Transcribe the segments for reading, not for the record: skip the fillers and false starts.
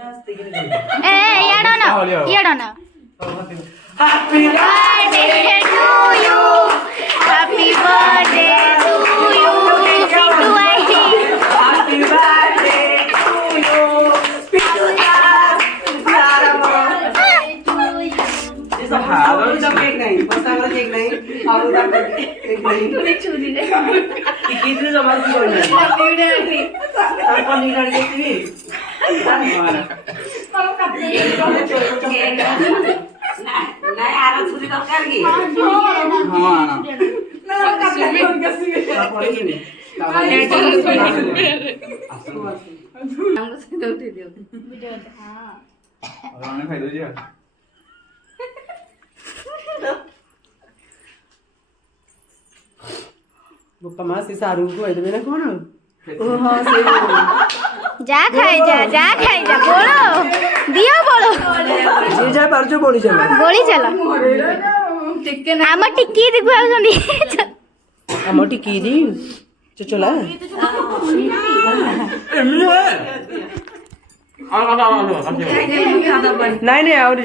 Happy birthday to you. Happy birthday to you. Happy birthday to you. मासी सारू को देवे ना कौन जा खाई जा बोलो दियो बोलो जे जा परजो बोली चलो आम टिक्की देखु आउछंदी आम टिक्की दी चला नहीं नहीं और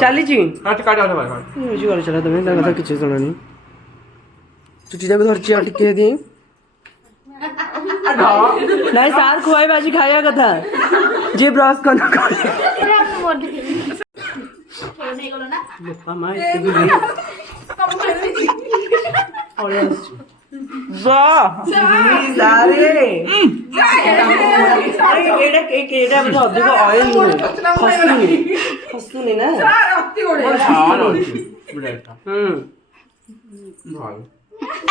चली चला तुम्हें कथा किसी शुणनी चुटीटा भी धरची टिके दी नहीं सार खुआई बाजी खाया कथा जे ब्रश करना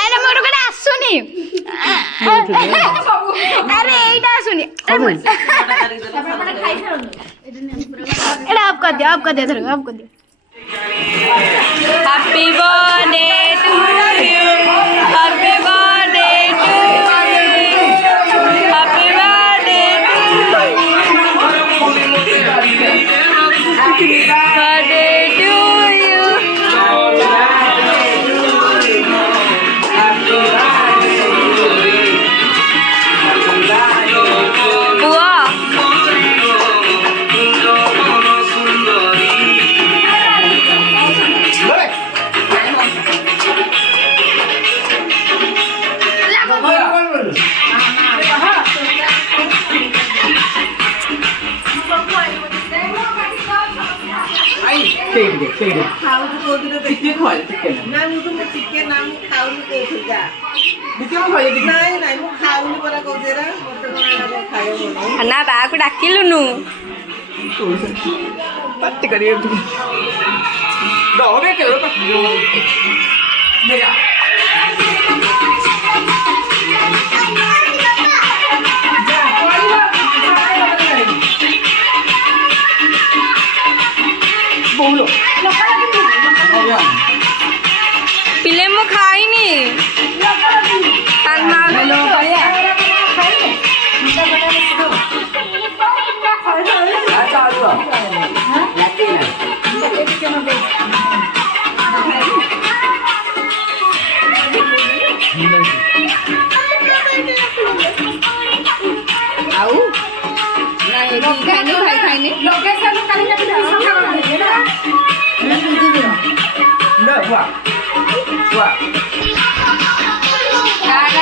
अरे मोर को आसुनी अरे एटा आसुनी एटा आप कर दियो धरो आप कर दियो happy birthday to you happy birthday to you happy birthday to you ना बाको डाकिलुनु पत्ते करिए दोगे के देखा बोलो पिले मु खाइनी Wow.